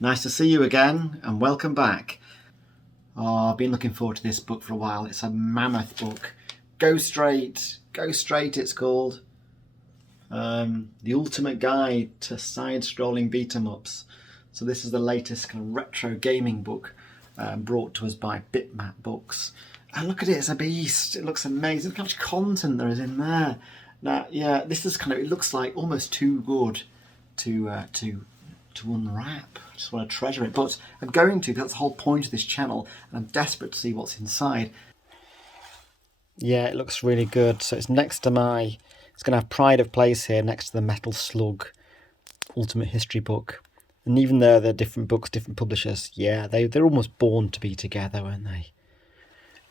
Nice to see you again and welcome back. Oh, I've been looking forward to this book for a while. It's a mammoth book. Go Straight it's called. The Ultimate Guide to Side-Scrolling Beat-em-ups. So this is the latest kind of retro gaming book brought to us by Bitmap Books. And look at it, it's a beast. It looks amazing. Look how much content there is in there. Now, yeah, this is kind of, it looks like almost too good to unwrap. I just want to treasure it, but I'm going to, because that's the whole point of this channel, and I'm desperate to see what's inside. Yeah, it looks really good. So it's next to it's going to have pride of place here next to the Metal Slug Ultimate History book. And even though they're different books, different publishers, yeah, they're almost born to be together, aren't they?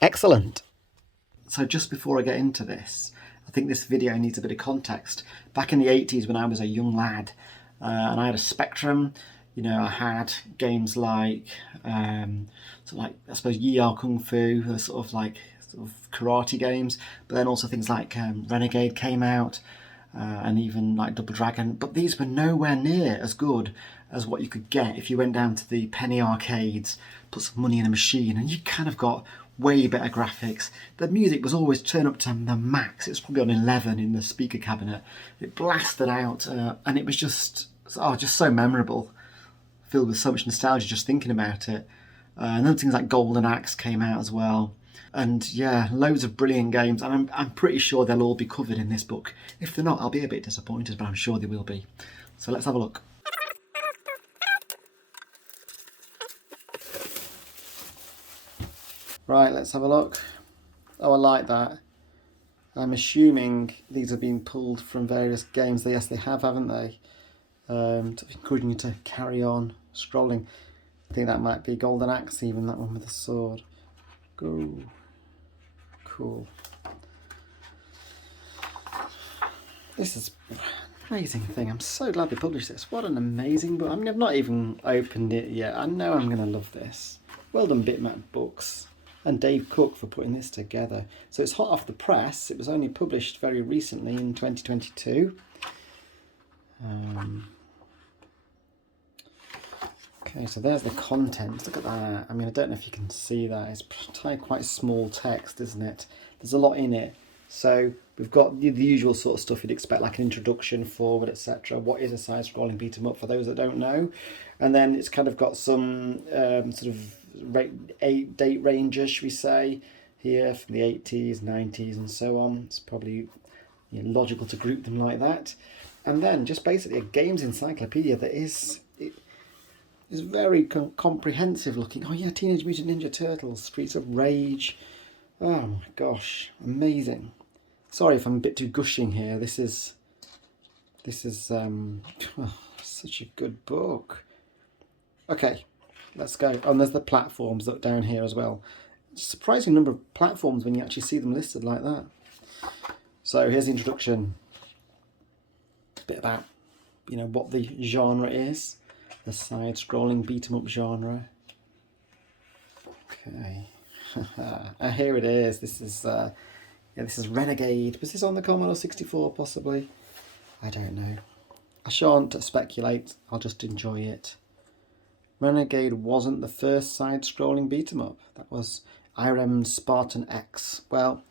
Excellent. So just before I get into this, I think this video needs a bit of context. Back in the 80s when I was a young lad, and I had a Spectrum, you know, I had games like, I suppose Yi Ar Kung Fu, the sort of karate games, but then also things like Renegade came out, and even like Double Dragon, but these were nowhere near as good as what you could get if you went down to the penny arcades, put some money in a machine, and you kind of got way better graphics. The music was always turned up to the max. It was probably on 11 in the speaker cabinet. It blasted out, and it was just so memorable, filled with so much nostalgia just thinking about it. And then things like Golden Axe came out as well. And yeah, loads of brilliant games, and I'm pretty sure they'll all be covered in this book. If they're not, I'll be a bit disappointed, but I'm sure they will be. So let's have a look. Right, let's have a look. Oh, I like that. I'm assuming these have been pulled from various games. Yes, they have, haven't they? Encouraging you to carry on scrolling. I think that might be Golden Axe, even that one with the sword. Go. Cool. This is an amazing thing. I'm so glad they published this. What an amazing book. I mean, I've not even opened it yet. I know I'm going to love this. Well done, Bitmap Books and Dave Cook for putting this together. So it's hot off the press. It was only published very recently in 2022. Okay, so there's the content. Look at that. I mean, I don't know if you can see that. It's quite small text, isn't it? There's a lot in it. So we've got the usual sort of stuff you'd expect, like an introduction, forward, etc. What is a side-scrolling beat-em-up for those that don't know? And then it's kind of got some sort of date ranges, should we say, here from the 80s, 90s, and so on. It's probably logical to group them like that. And then just basically a games encyclopedia that is very comprehensive looking. Oh yeah, Teenage Mutant Ninja Turtles, Streets of Rage. Oh my gosh, amazing. Sorry if I'm a bit too gushing here. This is such a good book. Okay, let's go. Oh, and there's the platforms up down here as well. Surprising number of platforms when you actually see them listed like that. So here's the introduction. A bit about, what the genre is. The side-scrolling beat-em-up genre. Okay. Here it is. This is Renegade. Was this on the Commodore 64 possibly? I don't know. I shan't speculate. I'll just enjoy it. Renegade wasn't the first side-scrolling beat-em-up. That was Irem's Spartan X. Well,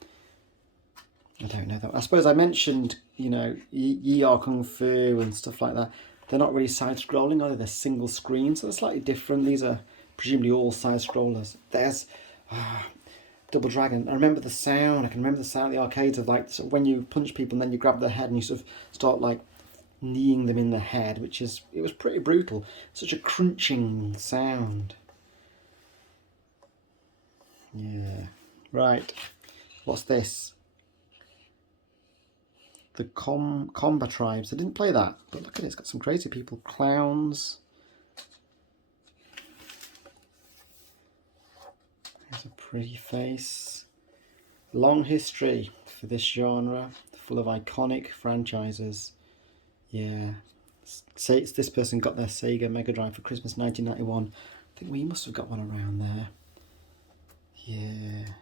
I don't know that. I suppose I mentioned, Yi Ar Kung Fu and stuff like that. They're not really side-scrolling, are they? They're single screen, so they're slightly different. These are presumably all side-scrollers. There's Double Dragon. I remember the sound. I can remember the sound of the arcades of when you punch people and then you grab their head and you sort of start kneeing them in the head, it was pretty brutal. Such a crunching sound. Yeah. Right. What's this? The Comba Tribes. I didn't play that, but look at it. It's got some crazy people. Clowns. There's a pretty face. Long history for this genre, full of iconic franchises. Yeah. This person got their Sega Mega Drive for Christmas 1991. I think we must have got one around there. Yeah.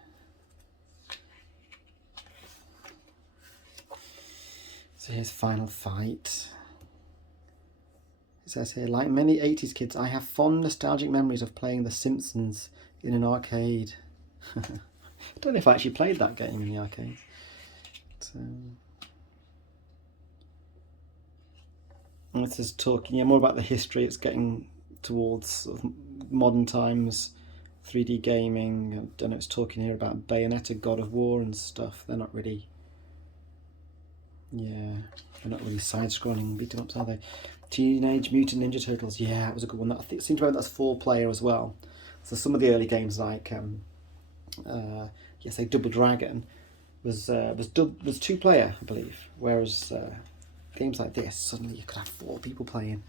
So here's Final Fight. says here, like many 80s kids, I have fond nostalgic memories of playing The Simpsons in an arcade. I don't know if I actually played that game in the arcade. So, and this is talking more about the history. It's getting towards sort of modern times, 3D gaming. I don't know, it's talking here about Bayonetta, God of War and stuff. They're not really, they're not really side-scrolling beat 'em ups, are they? Teenage Mutant Ninja Turtles, yeah, it was a good one. I think it seems to remember that's 4-player as well. So some of the early games like, say Double Dragon was 2-player, I believe. Whereas games like this, suddenly you could have 4 people playing.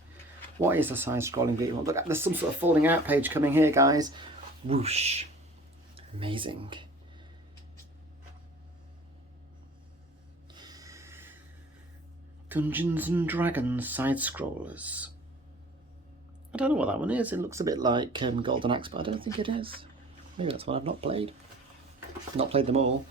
What is the side-scrolling beat 'em up? Look, there's some sort of folding out page coming here, guys. Whoosh, amazing. Dungeons and Dragons side-scrollers. I don't know what that one is. It looks a bit like Golden Axe, but I don't think it is. Maybe that's one I've not played. Not played them all.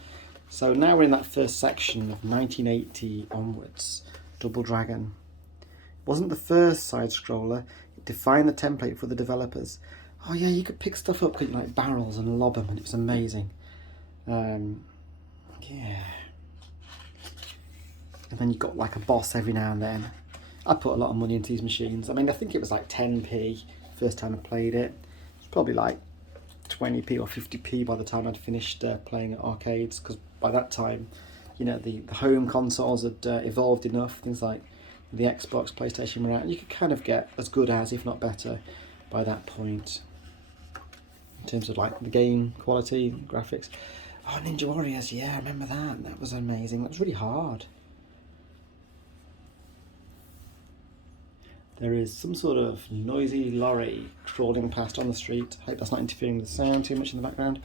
So now we're in that first section of 1980 onwards. Double Dragon. It wasn't the first side-scroller. It defined the template for the developers. Oh yeah, you could pick stuff up, couldn't you, like barrels and lob them, and it was amazing. Yeah. And then you got like a boss every now and then. I put a lot of money into these machines. I mean, I think it was like 10p first time I played it. It's probably like 20p or 50p by the time I'd finished playing at arcades, because by that time, the home consoles had evolved enough. Things like the Xbox, PlayStation were out, and you could kind of get as good as, if not better, by that point. In terms of like the game quality, graphics. Oh, Ninja Warriors, yeah, I remember that. That was amazing. That was really hard. There is some sort of noisy lorry crawling past on the street. I hope that's not interfering with the sound too much in the background.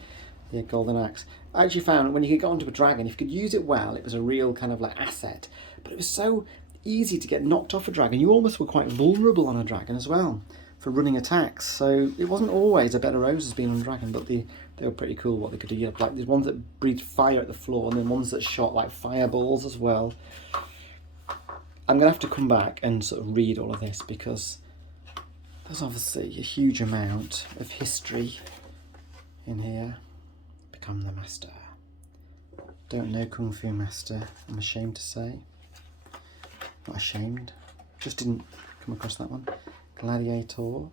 Yeah, Golden Axe. I actually found when you could get onto a dragon, if you could use it well, it was a real kind of like asset. But it was so easy to get knocked off a dragon. You almost were quite vulnerable on a dragon as well for running attacks. So it wasn't always a bed of roses being on a dragon, but they were pretty cool what they could do. You had like there's ones that breathed fire at the floor, and then ones that shot like fireballs as well. I'm going to have to come back and sort of read all of this, because there's obviously a huge amount of history in here. Become the master. Don't know Kung Fu Master, I'm ashamed to say. Not ashamed, just didn't come across that one. Gladiator.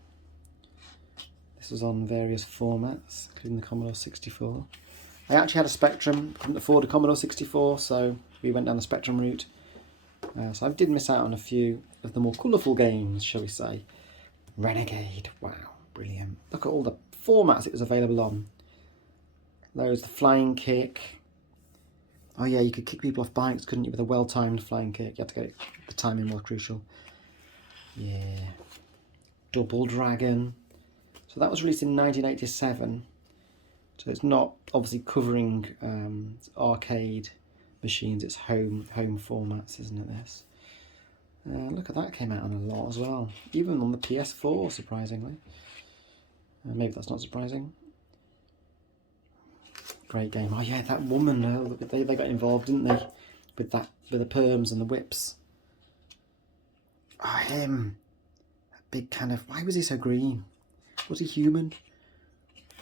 This was on various formats, including the Commodore 64. I actually had a Spectrum, couldn't afford a Commodore 64, so we went down the Spectrum route. So I did miss out on a few of the more colourful games, shall we say. Renegade, wow, brilliant. Look at all the formats it was available on. There's the flying kick. Oh yeah, you could kick people off bikes, couldn't you, with a well-timed flying kick. You had to get the timing more crucial. Yeah. Double Dragon. So that was released in 1987. So it's not obviously covering arcade machines, it's home formats, isn't it, this? Look at that, came out on a lot as well. Even on the PS4, surprisingly. Maybe that's not surprising. Great game. Oh yeah, that woman, they got involved, didn't they? With the perms and the whips. Oh, him. That big kind of, why was he so green? Was he human?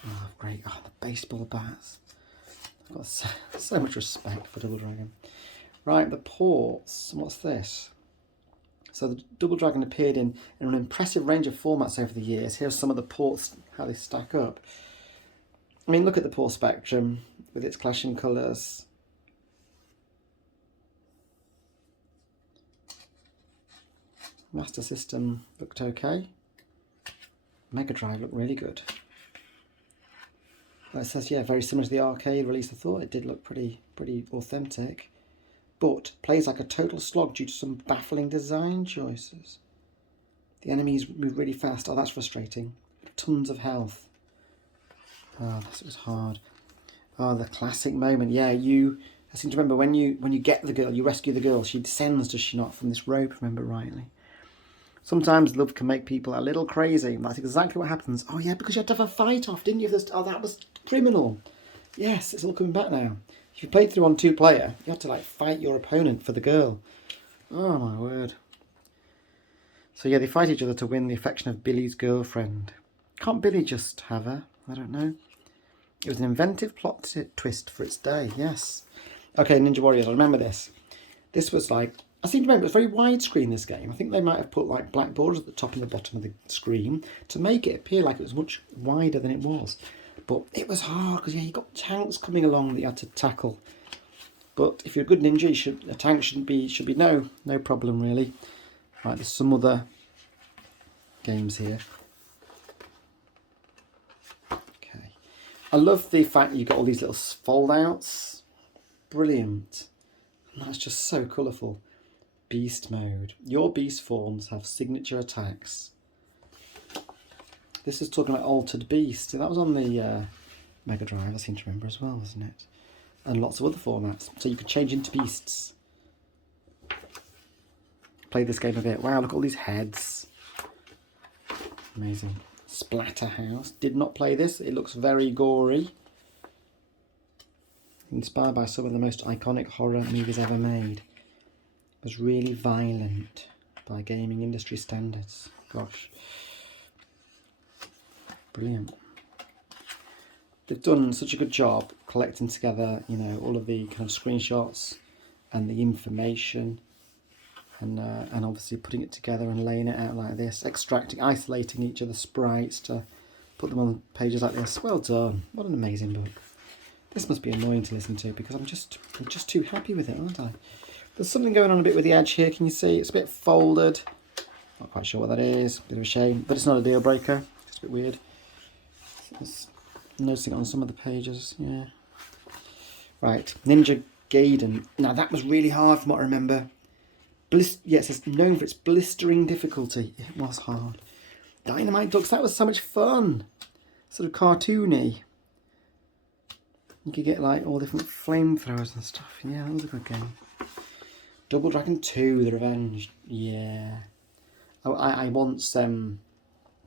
Oh, great. Oh, the baseball bats. I've got so much respect for Double Dragon. Right, the ports. What's this? So the Double Dragon appeared in an impressive range of formats over the years. Here's some of the ports, how they stack up. I mean, look at the port spectrum with its clashing colours. Master System looked okay. Mega Drive looked really good. It says, yeah, very similar to the arcade release. I thought it did look pretty authentic, but plays like a total slog due to some baffling design choices. The enemies move really fast. Oh, that's frustrating. Tons of health. Oh, this was hard. Oh, the classic moment. Yeah, I seem to remember when you get the girl, you rescue the girl, she descends, does she not, from this rope, remember rightly. Sometimes love can make people a little crazy. That's exactly what happens. Oh yeah, because you had to have a fight off, didn't you? Oh, that was criminal. Yes, it's all coming back now. If you played through on 2-player, you had to like fight your opponent for the girl. Oh my word. So yeah, they fight each other to win the affection of Billy's girlfriend. Can't Billy just have her? I don't know. It was an inventive plot twist for its day, yes. Okay, Ninja Warriors, I remember this. This was like, I seem to remember, it was very widescreen, this game. I think they might have put like black borders at the top and the bottom of the screen to make it appear like it was much wider than it was. But it was hard, because yeah, you got tanks coming along that you had to tackle. But if you're a good ninja, a tank should be no problem really. Right, there's some other games here. Okay, I love the fact that you've got all these little fold outs. Brilliant. And that's just so colourful. Beast mode. Your beast forms have signature attacks. This is talking about Altered Beast. That was on the Mega Drive, I seem to remember as well, wasn't it? And lots of other formats. So you could change into beasts. Play this game a bit. Wow, look at all these heads. Amazing. Splatterhouse. Did not play this. It looks very gory. Inspired by some of the most iconic horror movies ever made. It was really violent by gaming industry standards. Gosh. Brilliant. They've done such a good job collecting together, you know, all of the kind of screenshots and the information. And obviously putting it together and laying it out like this, isolating each of the sprites to put them on pages like this. Well done. What an amazing book. This must be annoying to listen to because I'm just too happy with it, aren't I? There's something going on a bit with the edge here. Can you see? It's a bit folded. Not quite sure what that is. Bit of a shame, but it's not a deal breaker. It's a bit weird. It's noticing it on some of the pages. Yeah. Right. Ninja Gaiden. Now that was really hard from what I remember. Yes, it's known for its blistering difficulty. It was hard. Dynamite Ducks, that was so much fun. Sort of cartoony. You could get like all different flamethrowers and stuff. Yeah, that was a good game. Double Dragon 2, The Revenge. Yeah. I once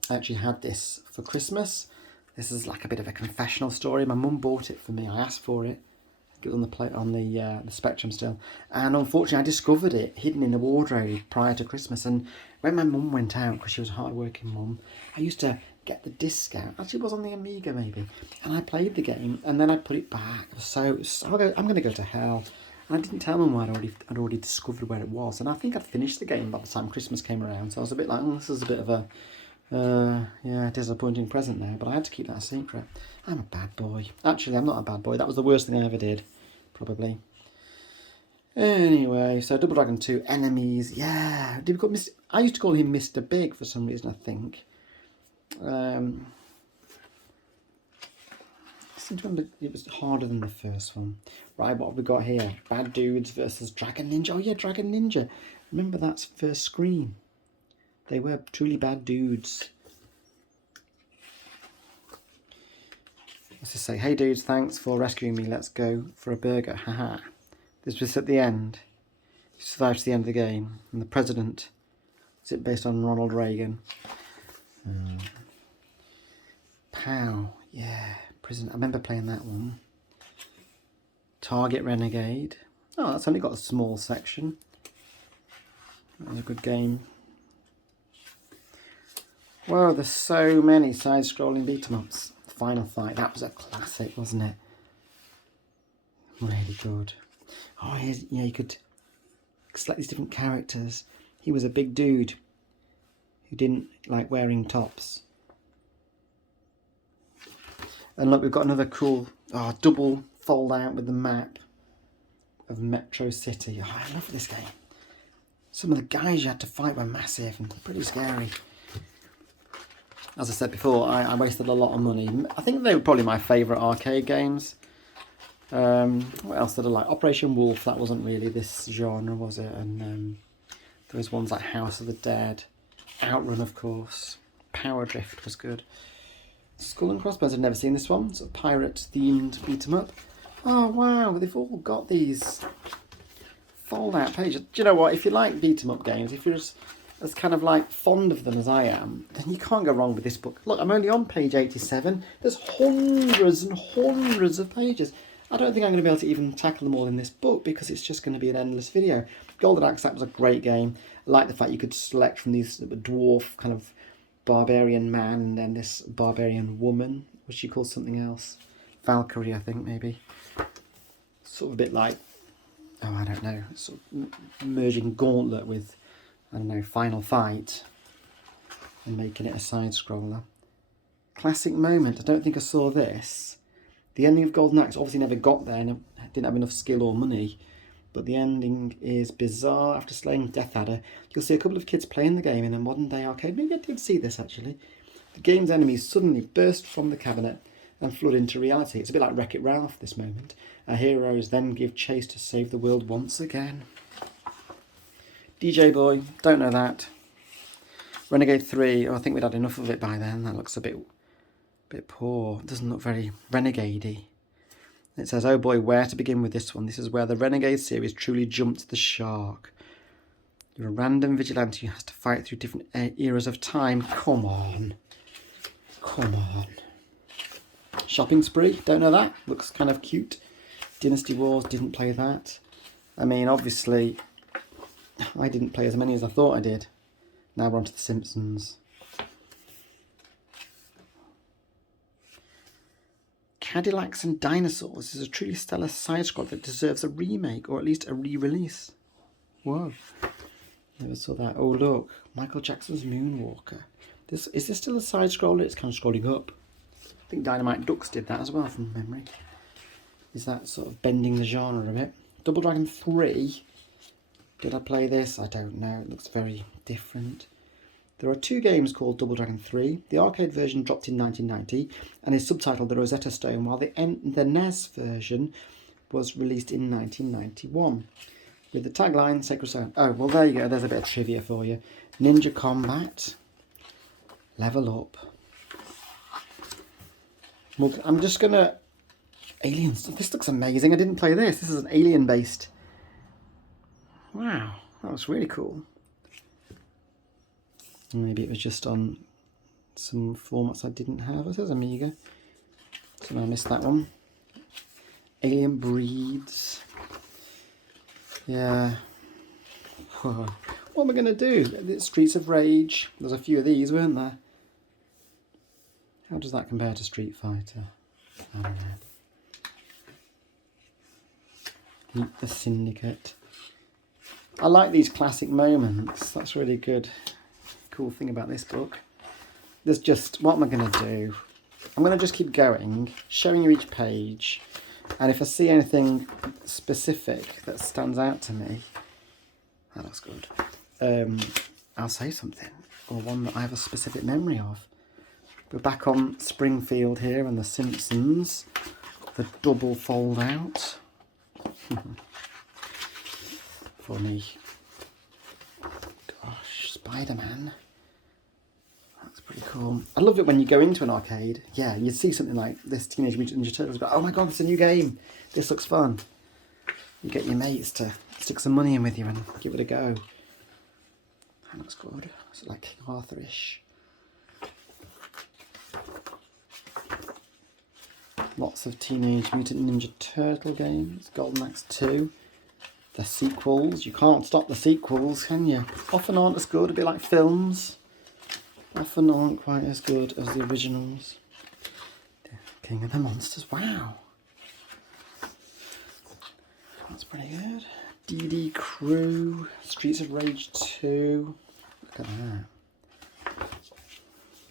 actually had this for Christmas. This is like a bit of a confessional story. My mum bought it for me. I asked for it. It was on the plate on the Spectrum still, and unfortunately I discovered it hidden in the wardrobe prior to Christmas. And when my mum went out, because she was a hard-working mum, I used to get the disc out. Actually, it was on the Amiga maybe, and I played the game, and then I put it back. So I'm going to go to hell. And I didn't tell mum I'd already discovered where it was, and I think I'd finished the game by the time Christmas came around. So I was a bit like, oh, this is a bit of a disappointing present there, but I had to keep that a secret. I'm a bad boy. Actually, I'm not a bad boy. That was the worst thing I ever did, probably. Anyway, so Double Dragon 2, Enemies. Yeah, did we call Mr. I used to call him Mr. Big for some reason, I think. I seem to remember it was harder than the first one. Right, what have we got here? Bad Dudes versus Dragon Ninja. Oh yeah, Dragon Ninja. Remember that first screen? They were truly bad dudes. Let's just say, hey dudes, thanks for rescuing me. Let's go for a burger. Haha. This was at the end. He survived to the end of the game. And the president, is it based on Ronald Reagan? Pow. Yeah. Prison. I remember playing that one. Target Renegade. Oh, that's only got a small section. That was a good game. Wow, there's so many side-scrolling beat-em-ups. Final Fight, that was a classic, wasn't it? Really good. Oh, here's, yeah, you could select these different characters. He was a big dude who didn't like wearing tops. And look, we've got another cool double fold out with the map of Metro City. Oh, I love this game. Some of the guys you had to fight were massive and pretty scary. As I said before, I wasted a lot of money. I think they were probably my favourite arcade games. What else did I like? Operation Wolf, that wasn't really this genre, was it? And there was ones like House of the Dead. Outrun, of course. Power Drift was good. Skull and Crossbones, I've never seen this one. It's a pirate-themed beat-em-up. Oh, wow, they've all got these fold-out pages. Do you know what? If you like beat-em-up games, if you're as kind of like fond of them as I am, then you can't go wrong with this book. Look, I'm only on page 87. There's hundreds and hundreds of pages. I don't think I'm going to be able to even tackle them all in this book because it's just going to be an endless video. Golden Axe, that was a great game. I like the fact you could select from these dwarf kind of barbarian man and then this barbarian woman, which she calls something else. Valkyrie, I think, maybe. Sort of a bit like, oh, I don't know, sort of merging Gauntlet with, I don't know, Final Fight and making it a side-scroller. Classic moment. I don't think I saw this. The ending of Golden Axe obviously never got there and I didn't have enough skill or money. But the ending is bizarre. After slaying Death Adder, you'll see a couple of kids playing the game in a modern-day arcade. Maybe I did see this, actually. The game's enemies suddenly burst from the cabinet and flood into reality. It's a bit like Wreck-It Ralph, this moment. Our heroes then give chase to save the world once again. DJ Boy, don't know that. Renegade 3, oh, I think we'd had enough of it by then. That looks a bit poor. It doesn't look very renegade-y. It says, oh boy, where to begin with this one? This is where the Renegade series truly jumped the shark. You're a random vigilante who has to fight through different eras of time. Come on. Come on. Shopping Spree, don't know that. Looks kind of cute. Dynasty Wars, didn't play that. I mean, obviously, I didn't play as many as I thought I did. Now we're on to The Simpsons. Cadillacs and Dinosaurs is a truly stellar side-scroller that deserves a remake, or at least a re-release. Whoa. Never saw that. Oh, look. Michael Jackson's Moonwalker. Is this still a side-scroller? It's kind of scrolling up. I think Dynamite Ducks did that as well, from memory. Is that sort of bending the genre a bit? Double Dragon 3. Did I play this? I don't know. It looks very different. There are two games called Double Dragon 3. The arcade version dropped in 1990 and is subtitled The Rosetta Stone, while the NES version was released in 1991. With the tagline, Sacred Stone. Oh, well, there you go. There's a bit of trivia for you. Ninja Combat. Level Up. Well, I'm just going to... Aliens. This looks amazing. I didn't play this. This is an alien-based... Wow. That was really cool. Maybe it was just on some formats I didn't have. It says Amiga. So I missed that one. Alien Breeds. Yeah. Whoa. What am I going to do? Streets of Rage. There's a few of these, weren't there? How does that compare to Street Fighter? I don't know. Meet the Syndicate. I like these classic moments. That's really good. Cool thing about this book. There's just, what am I going to do? I'm going to just keep going, showing you each page, and if I see anything specific that stands out to me, that looks good, I'll say something, or one that I have a specific memory of. We're back on Springfield here and The Simpsons, the double fold out. Funny. Gosh, Spider-Man. That's pretty cool. I love it when you go into an arcade. Yeah, you see something like this Teenage Mutant Ninja Turtles, but oh my god, it's a new game. This looks fun. You get your mates to stick some money in with you and give it a go. That looks good. It's like King Arthur-ish. Lots of Teenage Mutant Ninja Turtle games. Golden Axe 2. The sequels. You can't stop the sequels, can you? Often aren't as good, a bit like films. Often aren't quite as good as the originals. King of the Monsters. Wow. That's pretty good. DD Crew. Streets of Rage 2. Look at that.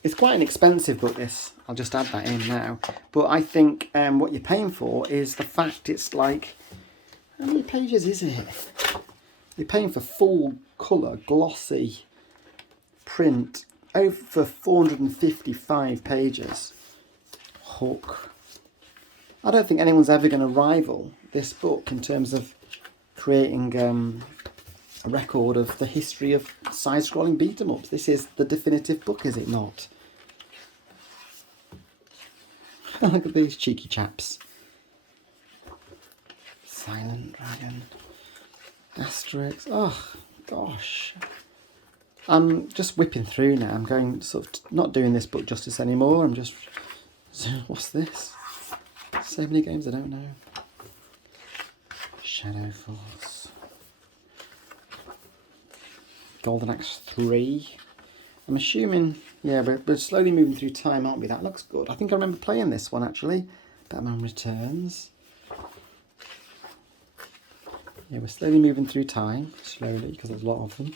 It's quite an expensive book, this. I'll just add that in now. But I think what you're paying for is the fact it's like... How many pages is it? You're paying for full colour, glossy print. Over 455 pages. Hook. I don't think anyone's ever going to rival this book in terms of creating a record of the history of side-scrolling beat-em-ups. This is the definitive book, is it not? Look at these cheeky chaps. Silent Dragon. Asterix. Oh, gosh. I'm just whipping through now. I'm going sort of not doing this book justice anymore. I'm just... What's this? So many games I don't know. Shadow Force. Golden Axe 3. I'm assuming, yeah, we're slowly moving through time, aren't we? That looks good. I think I remember playing this one actually. Batman Returns. Yeah, we're slowly moving through time, slowly, because there's a lot of them.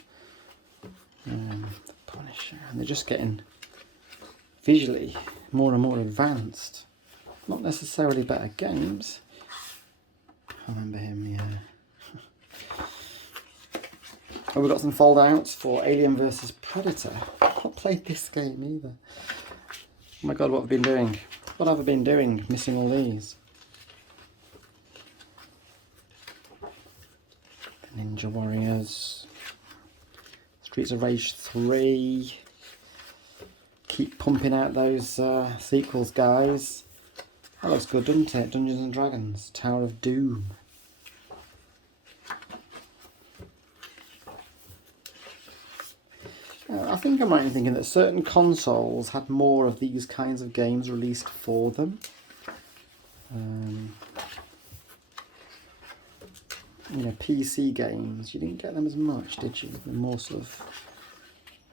The Punisher, and they're just getting visually more and more advanced. Not necessarily better games. I remember him, yeah. Oh, we've got some fold-outs for Alien vs Predator. I've not played this game either. Oh my god, what have I been doing? What have I been doing, missing all these? The Ninja Warriors. Streets of Rage 3. Keep pumping out those sequels, guys. That looks good, doesn't it? Dungeons and Dragons. Tower of Doom. I think I might be thinking that certain consoles had more of these kinds of games released for them. You know, PC games, you didn't get them as much, did you? They're more sort of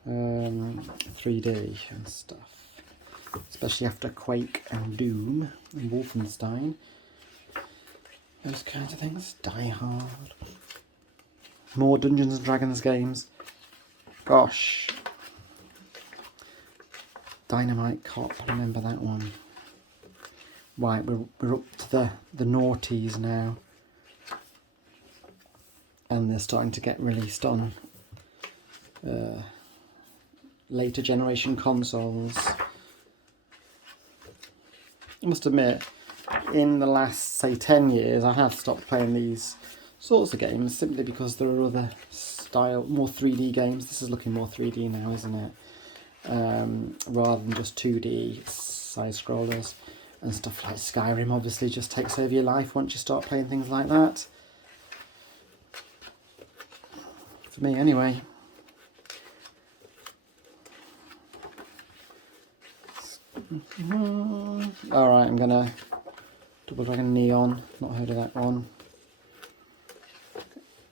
3D and stuff. Especially after Quake and Doom and Wolfenstein. Those kinds of things. Die Hard. More Dungeons and Dragons games. Gosh. Dynamite Cop, remember that one. Right, we're up to the noughties now. And they're starting to get released on later generation consoles. I must admit, in the last, say, 10 years, I have stopped playing these sorts of games simply because there are other style, more 3D games. This is looking more 3D now, isn't it? Rather than just 2D side-scrollers and stuff like Skyrim obviously just takes over your life once you start playing things like that. For me, anyway. Alright, I'm gonna Double Dragon Neon, not heard of that one.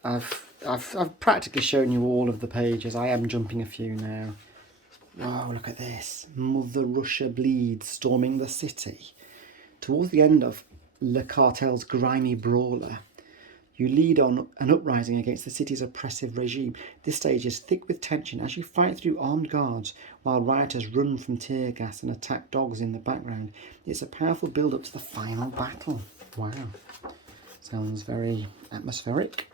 I've practically shown you all of the pages. I am jumping a few now. Wow, look at this. Mother Russia bleeds, storming the city. Towards the end of Le Cartel's grimy brawler, you lead on an uprising against the city's oppressive regime. This stage is thick with tension as you fight through armed guards while rioters run from tear gas and attack dogs in the background. It's a powerful build-up to the final battle. Wow. Sounds very atmospheric.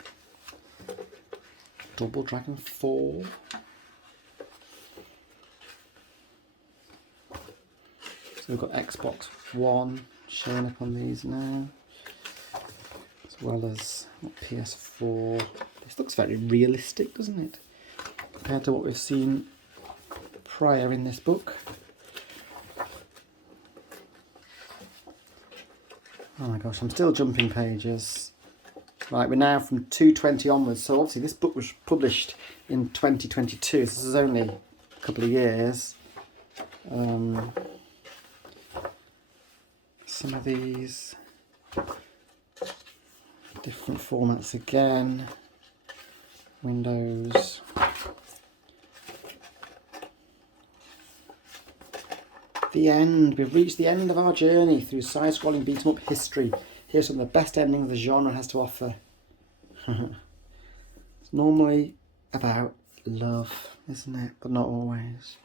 Double Dragon 4. So we've got Xbox One showing up on these now, as well as PS4. This looks very realistic, doesn't it, compared to what we've seen prior in this book. Oh my gosh, I'm still jumping pages. Right, we're now from 220 onwards, so obviously this book was published in 2022, so this is only a couple of years. Some of these different formats again. Windows. The end. We've reached the end of our journey through side-scrolling beat-em-up history. Here's some of the best endings the genre has to offer. It's normally about love, isn't it? But not always.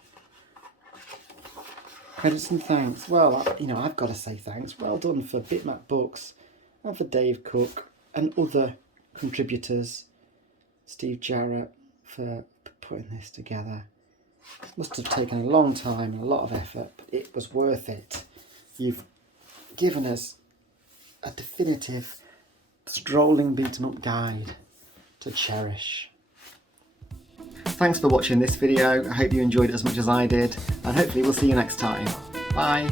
Credits and thanks. Well, I've got to say thanks. Well done for Bitmap Books and for Dave Cook and other contributors. Steve Jarrett for putting this together. Must have taken a long time and a lot of effort, but it was worth it. You've given us a definitive strolling beat-em-up guide to cherish. Thanks for watching this video. I hope you enjoyed it as much as I did, and hopefully we'll see you next time. Bye!